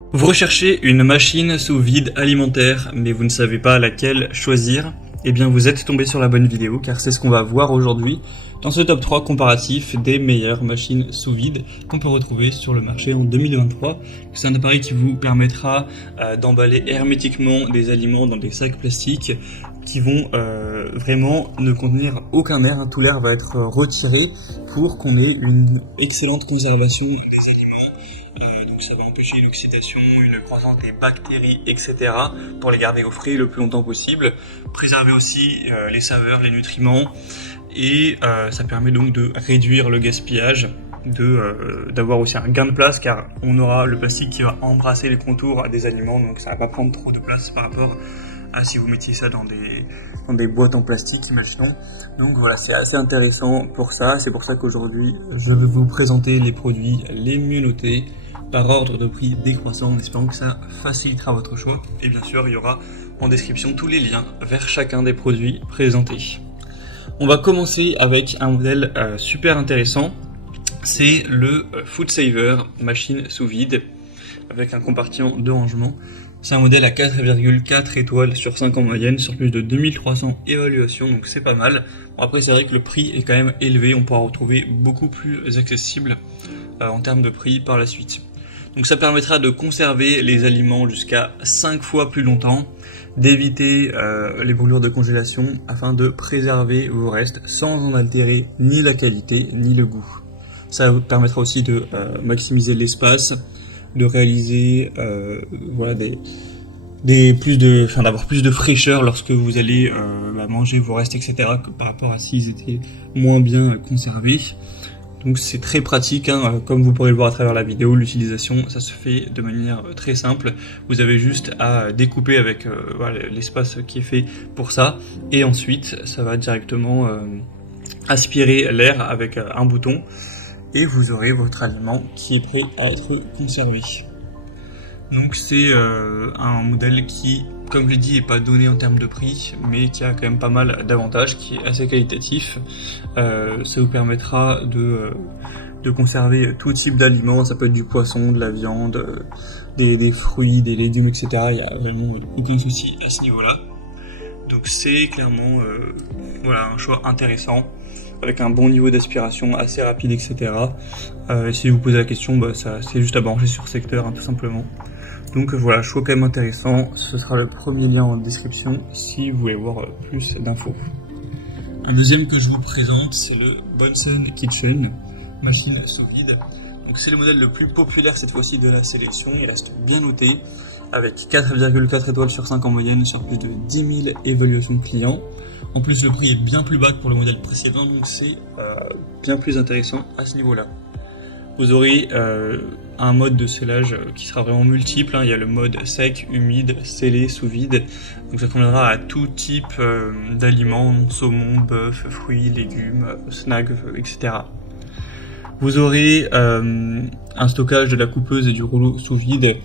Vous recherchez une machine sous vide alimentaire, mais vous ne savez pas laquelle choisir? Eh bien vous êtes tombé sur la bonne vidéo, car c'est ce qu'on va voir aujourd'hui dans ce top 3 comparatif des meilleures machines sous vide qu'on peut retrouver sur le marché en 2023. C'est un appareil qui vous permettra d'emballer hermétiquement des aliments dans des sacs plastiques qui vont vraiment ne contenir aucun air. Tout l'air va être retiré pour qu'on ait une excellente conservation des aliments. Donc ça va empêcher l'oxydation, une croissance des bactéries, etc. pour les garder au frais le plus longtemps possible. Préserver aussi les saveurs, les nutriments, et ça permet donc de réduire le gaspillage, d'avoir aussi un gain de place, car on aura le plastique qui va embrasser les contours des aliments, donc ça va pas prendre trop de place par rapport à si vous mettiez ça dans des boîtes en plastique, imaginons. Donc voilà, c'est assez intéressant pour ça. C'est pour ça qu'aujourd'hui je vais vous présenter les produits les mieux notés par ordre de prix décroissant, en espérant que ça facilitera votre choix. Et bien sûr, il y aura en description tous les liens vers chacun des produits présentés. On va commencer avec un modèle super intéressant. C'est le Food Saver machine sous vide avec un compartiment de rangement. C'est un modèle à 4,4 étoiles sur 5 en moyenne, sur plus de 2300 évaluations, donc c'est pas mal. Bon, après c'est vrai que le prix est quand même élevé, on pourra retrouver beaucoup plus accessible en termes de prix par la suite. Donc ça permettra de conserver les aliments jusqu'à 5 fois plus longtemps, d'éviter les brûlures de congélation afin de préserver vos restes sans en altérer ni la qualité ni le goût. Ça vous permettra aussi de maximiser l'espace, de réaliser voilà, d'avoir plus de fraîcheur lorsque vous allez manger vos restes, etc. que par rapport à s'ils étaient moins bien conservés. Donc c'est très pratique, hein, comme vous pourrez le voir à travers la vidéo, l'utilisation ça se fait de manière très simple. Vous avez juste à découper avec voilà, l'espace qui est fait pour ça, et ensuite ça va directement aspirer l'air avec un bouton, et vous aurez votre aliment qui est prêt à être conservé. Donc c'est un modèle qui, comme je l'ai dit, n'est pas donné en termes de prix, mais qui a quand même pas mal d'avantages, qui est assez qualitatif. Ça vous permettra de conserver tout type d'aliments, ça peut être du poisson, de la viande, des fruits, des légumes, etc. Il n'y a vraiment aucun souci à ce niveau-là. Donc c'est clairement voilà, un choix intéressant, avec un bon niveau d'aspiration, assez rapide, etc. Et si vous posez la question, c'est juste à brancher sur secteur, hein, tout simplement. Donc voilà, choix quand même intéressant. Ce sera le premier lien en description si vous voulez voir plus d'infos. Un deuxième que je vous présente, c'est le Bunsen Kitchen, machine sous vide. Donc c'est le modèle le plus populaire cette fois-ci de la sélection. Il reste bien noté, avec 4,4 étoiles sur 5 en moyenne, sur plus de 10 000 évaluations clients. En plus, le prix est bien plus bas que pour le modèle précédent, donc c'est bien plus intéressant à ce niveau-là. Vous aurez un mode de scellage qui sera vraiment multiple, hein. Il y a le mode sec, humide, scellé, sous vide. Donc ça conviendra à tout type d'aliments, saumon, bœuf, fruits, légumes, snacks, etc. Vous aurez un stockage de la coupeuse et du rouleau sous vide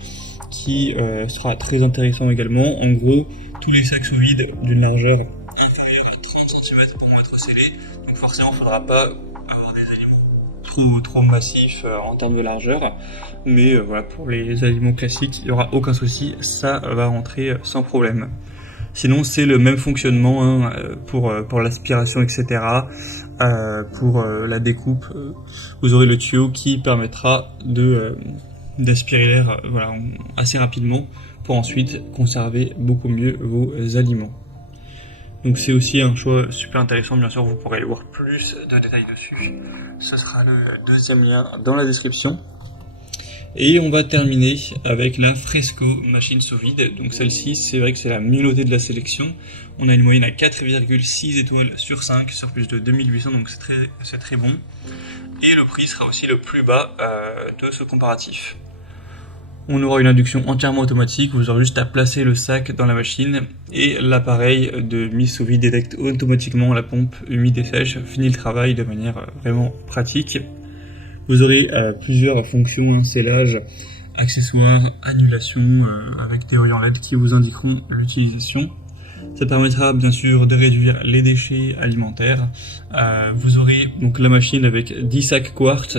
qui sera très intéressant également. En gros, tous les sacs sous vide d'une largeur inférieure à 30 cm pourront être scellés. Donc forcément, il ne faudra pas avoir des aliments trop massifs en termes de largeur. Mais voilà, pour les aliments classiques, il n'y aura aucun souci, ça va rentrer sans problème. Sinon, c'est le même fonctionnement, hein, pour l'aspiration, etc. Pour la découpe, vous aurez le tuyau qui permettra d'aspirer l'air voilà, assez rapidement pour ensuite conserver beaucoup mieux vos aliments. Donc c'est aussi un choix super intéressant, bien sûr vous pourrez aller voir plus de détails dessus. Ce sera le deuxième lien dans la description. Et on va terminer avec la Fresco machine sous vide. Donc celle-ci, c'est vrai que c'est la mieux notée de la sélection. On a une moyenne à 4,6 étoiles sur 5 sur plus de 2800, donc c'est très bon. Et le prix sera aussi le plus bas de ce comparatif. On aura une induction entièrement automatique, vous aurez juste à placer le sac dans la machine et l'appareil de mise sous vide détecte automatiquement la pompe humide et sèche, finit le travail de manière vraiment pratique. Vous aurez plusieurs fonctions, hein, scellage, accessoires, annulation, avec des rayons LED qui vous indiqueront l'utilisation. Ça permettra bien sûr de réduire les déchets alimentaires. Vous aurez donc la machine avec 10 sacs quartz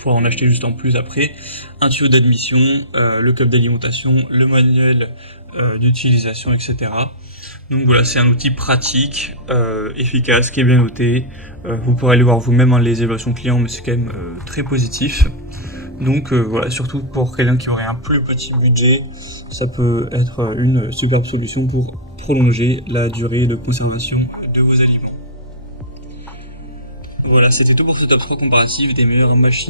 faudra en acheter juste en plus après, un tuyau d'admission, le câble d'alimentation, le manuel d'utilisation, etc. Donc voilà, c'est un outil pratique, efficace, qui est bien noté. Vous pourrez aller voir vous-même les évaluations clients, mais c'est quand même très positif. Donc voilà, surtout pour quelqu'un qui aurait un plus petit budget, ça peut être une superbe solution pour prolonger la durée de conservation de vos aliments. Voilà, c'était tout pour ce top 3 comparatif des meilleures machines